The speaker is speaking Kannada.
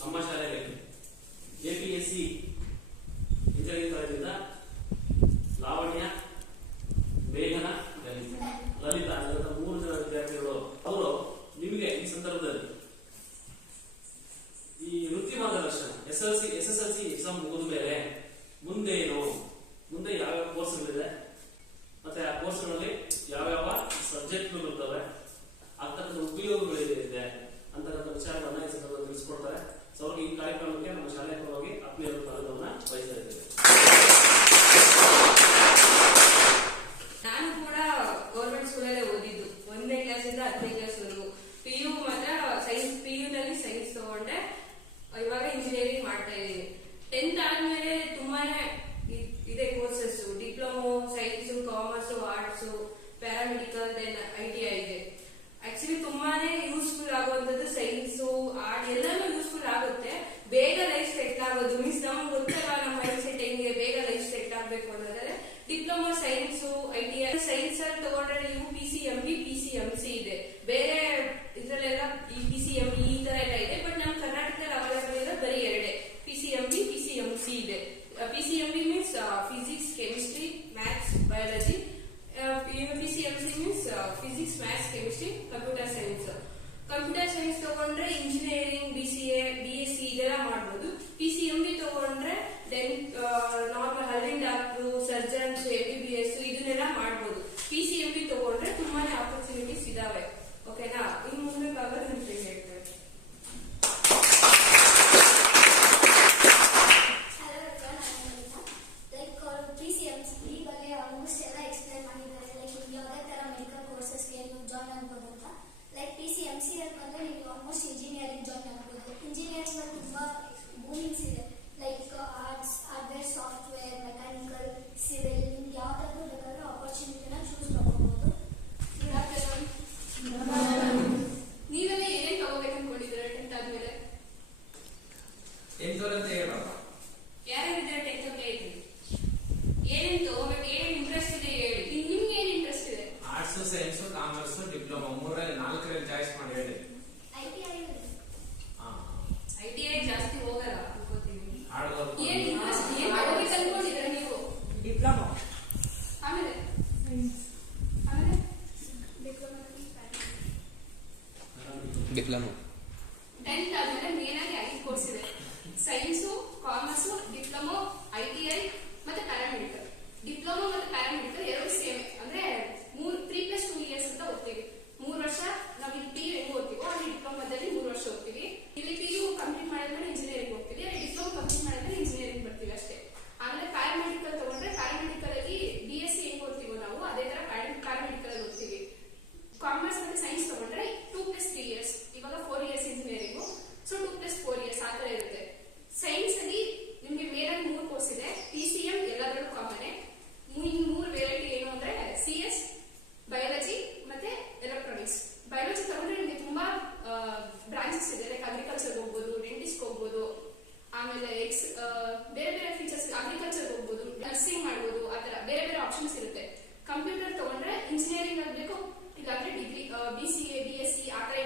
ನಮ್ಮ ಶಾಲೆಗೆ ಎಪಿಎಸ್ಸಿ ಇಂಜಿನಿಯರಿಂಗ್ ಕಾಲೇಜಿಂದ ಲಾವಣ್ಯ, ಮೇಘನ, ಲಲಿತಾ ಅಂತ 3 ಜನ ವಿದ್ಯಾರ್ಥಿಗಳು ಅವರು ನಿಮಗೆ ಈ ಸಂದರ್ಭದಲ್ಲಿ ಈ ವೃತ್ತಿ ಮಾರ್ಗದರ್ಶನ SSLC ಎಕ್ಸಾಮ್ ಮುಗಿದ ಮೇಲೆ ಮುಂದೆ ಯಾವ್ಯಾವ ಕೋರ್ಸ್ಗಳಿದೆ ಮತ್ತೆ ಆ ಕೋರ್ಸ್ಗಳಲ್ಲಿ ಯಾವ್ಯಾವ ಸಬ್ಜೆಕ್ಟ್ಗಳು ಇರ್ತವೆ, ಆಗ್ತಕ್ಕಂಥ ಉಪಯೋಗಗಳಿದೆ ಅಂತಕ್ಕಂಥ ವಿಚಾರಗಳನ್ನ ಈ ಸಂದರ್ಭದಲ್ಲಿ ತಿಳಿಸ್ಕೊಡ್ತಾರೆ. ಸೊ ಅವ್ರಿಗೆ ಈ ಕಾರ್ಯಕ್ರಮಕ್ಕೆ ನಮ್ಮ ಶಾಲೆಯ ಪರವಾಗಿ ಆತ್ಮೀಯ ಸ್ವಾಗತವನ್ನ ಬಯಸ್ತಾ ಇದ್ದೇವೆ. ನಾನು ಕೂಡ ಗೌರ್ಮೆಂಟ್ ಸ್ಕೂಲಲ್ಲೇ ಓದಿದ್ದು 1ನೇ ಕ್ಲಾಸಿಂದ 10ನೇ ಕ್ಲಾಸ್ವರೆಗೂ. PU ಮಾತ್ರ ಸೈನ್ಸ್, PU ನಲ್ಲಿ ಸೈನ್ಸ್ ತಗೊಂಡೆ. ಇವಾಗ ಇಂಜಿನಿಯರಿಂಗ್ ಮಾಡ್ತಾ ಇದ್ದೀನಿ. 10th ಆದ್ಮೇಲೆ ತುಂಬಾನೇ ಇದೆ courses, diploma, science, commerce, arts, paramedical, then ITI ಇದೆ. ಆಕ್ಚುಲಿ ತುಂಬಾನೇ ಯೂಸ್ಫುಲ್ ಆಗುವಂತದ್ದು ಸೈನ್ಸ್, ಆರ್ಟ್ ಎಲ್ಲಾನು ಯೂಸ್ಫುಲ್ ಆಗುತ್ತೆ. ಬೇಗ ಲೈಫ್ ಸೆಟ್ ಆಗೋದು ಮೀನ್ಸ್ ನಮ್ಗೆ ಗೊತ್ತಲ್ಲ ನಮ್ಮ ಮೈಂಡ್ ಸೆಟ್ ಹೆಂಗೆ ಬೇಗ ಲೈಫ್ ಸೆಟ್ ಆಗ್ಬೇಕು ಅನ್ನೋದಾದ್ರೆ ಡಿಪ್ಲೊಮಾ ಸೈನ್ಸ್, ITI. ಸೈನ್ಸ್ ಅಲ್ಲಿ ತಗೊಂಡ್ರೆ ನೀವು PCMB, PCMC ಇದೆ. ಬೇರೆ ಇದ್ರಲ್ಲೆಲ್ಲ ಈ PCMB ಈ ತರ ಎಲ್ಲ ಇದೆ. ಬಟ್ ನಮ್ಮ ಕರ್ನಾಟಕದಲ್ಲಿ ಅವೈಲೇಬಲ್ ಇದೆ ಬರೀ 2 PCMB, PCMC ಇದೆ. PCMB means physics, chemistry, maths, biology. PCMC means physics, maths, chemistry, computer science. Computer science ತಗೊಂಡ್ರೆ ಇಂಜಿನಿಯರಿಂಗ್, BCA, BSc ಇದೆಲ್ಲ ಮಾಡ್ಬೋದು. PCMB ತಗೊಂಡ್ರೆ ದೆನ್ ನಾರ್ಮಲ್ ಹಳ್ಳಿಂಗ್ ಡಾಕ್ಟರ್, ಸರ್ಜನ್ಸ್, MBBS ಇದನ್ನೆಲ್ಲ ಮಾಡ್ಬೋದು. PCMB ತಗೊಂಡ್ರೆ ತುಂಬಾನೇ ಆಪರ್ಚುನಿಟೀಸ್ ಇದಾವೆ. ಓಕೆನಾ? ಇನ್ನು ಮುಂದೆ ಬಾಬಾ ನಿಮ್ಗೆ ಹೇಳ್ತಾರೆ. PCMC ಅಂತಂದ್ರೆ ನೀವು ಆಲ್ಮೋಸ್ಟ್ ಇಂಜಿನಿಯರಿಂಗ್ ಜಾಯ್ನ್ ಆಗ್ಬೋದು. ಇಂಜಿನಿಯರಿಂಗ್ ಅಲ್ಲಿ ತುಂಬಾ ಮೂವಿಂಗ್ಸ್ ಇದೆ, like arts, hardware, software, mechanical, civil, ನಿಮ್ಗೆ ಯಾವ ಥರ ಬೇಕಾದ್ರೂ ಆಪರ್ಚುನಿಟಿನ ಚೂಸ್ ಮಾಡ್ಕೋಬಹುದು. ನೀವೆಲ್ಲ ಏನೇನು ತಗೋಬೇಕು ಅನ್ಕೊಂಡಿದ್ದೀರಾ 10th ಆದ್ಮೇಲೆ? ಯಾರ್ಯಾರಿದ್ದಾರೆ 10th ಅಲ್ಲಿ ಹೇಳ್ತೀನಿ. ಏನೇನು ತಗೋಬೇಕು, ಏನೇನು ಇಂಟ್ರೆಸ್ಟ್ ಇದೆ ಹೇಳಿ. ನಿಮ್ಗೆ ಏನ್ ಇಂಟ್ರೆಸ್ಟ್ ಇದೆ? ಆರ್ಟ್ಸ್, ಸೈನ್ಸ್, ಕಾಮರ್ಸ್, ಡಿಪ್ಲೊಮಾ 4ರಲ್ಲಿ ಚಾಯ್ಸ್ ಮಾಡಿ ಹೇಳಿ. ITI ಜಾಸ್ತಿ ಹೋಗಲ್ಲ ಅನ್ಕೋತೀನಿ. ಏನ್ ಇಂಟ್ರೆಸ್ಟ್, ಏನ್ ತಗೋಬೇಕು ಅನ್ಕೊಂಡಿದ್ದೀರಾ ನೀವು? ಡಿಪ್ಲೊಮಾ, ಆಮೇಲೆ ಡಿಪ್ಲೊಮಾ. 10th ಆದ್ಮೇಲೆ ಮೇನ್ ಆಗಿ 5 ಕೋರ್ಸ್ ಇದೆ. ಸೈನ್ಸು, ಕಾಮರ್ಸ್, ಡಿಪ್ಲೊಮೊ, ITI ಮತ್ತೆ ಪ್ಯಾರಾಮೆಡಿಕಲ್. ಡಿಪ್ಲೊಮೊ ಮತ್ತೆ ಪ್ಯಾರಾಮೆಡಿಕಲ್ 2 ಸೇಮ್, ಅಂದ್ರೆ 3+2 ಇಯರ್ಸ್ ಅಂತ ಓದ್ತೀವಿ. 3 ವರ್ಷ ನಾವು ಇಲ್ಲಿ PU ಹೆಂಗ್ ಓದ್ತೀವೋ ಅಲ್ಲಿ ಡಿಪ್ಲೊಮಾದಲ್ಲಿ 3 ವರ್ಷ ಓದ್ತೀವಿ. ಇಲ್ಲಿ PU ಕಂಪ್ಲೀಟ್ ಮಾಡಿದ್ಮೇಲೆ ಇಂಜಿನಿಯರಿಂಗ್ ಹೋಗ್ತೀವಿ, ಅಲ್ಲಿ ಡಿಪ್ಲೊಮಾ ಕಂಪ್ಲೀಟ್ ಮಾಡಿದ್ಮೇಲೆ ಇಂಜಿನಿಯರಿಂಗ್ ಬರ್ತೀವಿ ಅಷ್ಟೇ. ಆಮೇಲೆ ಪ್ಯಾರಾಮೆಡಿಕಲ್ ತಗೊಂಡ್ರೆ ಪ್ಯಾರಾಮೆಡಿಕಲ್ ಅಲ್ಲಿ BSc ಹೆಂಗ್ ಓದ್ತೀವೋ ನಾವು ಅದೇ ತರ ಪ್ಯಾರಾಮೆಡಿಕಲ್ ಅಲ್ಲಿ ಓದ್ತೀವಿ. ಕಾಮರ್ಸ್ ಮತ್ತೆ ಸೈನ್ಸ್ ತಗೊಂಡ್ರೆ 2+3 ಇಯರ್ಸ್, ಇವಾಗ 4 ಇಯರ್ಸ್ ಇಂಜಿನಿಯರಿಂಗು, ಸೊ 2+4 ಇಯರ್ಸ್ ಆ ತರ ಇರುತ್ತೆ. ಸೈನ್ಸ್ ಅಲ್ಲಿ ನಿಮ್ಗೆ ಮೇಲಾಗಿ 3 ಕೋರ್ಸ್ ಇದೆ. PCM ಎಲ್ಲದರಲ್ಲೂ ಕಾಮನ್. 3 ವೆರೈಟಿ ಏನು ಅಂದ್ರೆ CS, ಬಯಾಲಜಿ ಮತ್ತೆ ಎಲೆಕ್ಟ್ರಾನಿಕ್ಸ್. ಬಯಾಲಜಿ ತಗೊಂಡ್ರೆ ನಿಮ್ಗೆ ತುಂಬಾ ಬ್ರಾಂಚಸ್ ಇದೆ, ಲೈಕ್ ಅಗ್ರಿಕಲ್ಚರ್ ಹೋಗ್ಬೋದು, ಡೆಂಟಿಸ್ಟ್ ಹೋಗ್ಬೋದು, ಆಮೇಲೆ ಬೇರೆ ಬೇರೆ ಫೀಚರ್ಸ್, ಅಗ್ರಿಕಲ್ಚರ್ ಹೋಗ್ಬೋದು, ನರ್ಸಿಂಗ್ ಮಾಡ್ಬೋದು, ಆತರ ಬೇರೆ ಬೇರೆ ಆಪ್ಷನ್ಸ್ ಇರುತ್ತೆ. ಕಂಪ್ಯೂಟರ್ ತಗೊಂಡ್ರೆ ಇಂಜಿನಿಯರಿಂಗ್ ಆಗಬೇಕು, ಇಲ್ಲಾಂದ್ರೆ ಡಿಗ್ರಿ BCA, BSc ಆತರ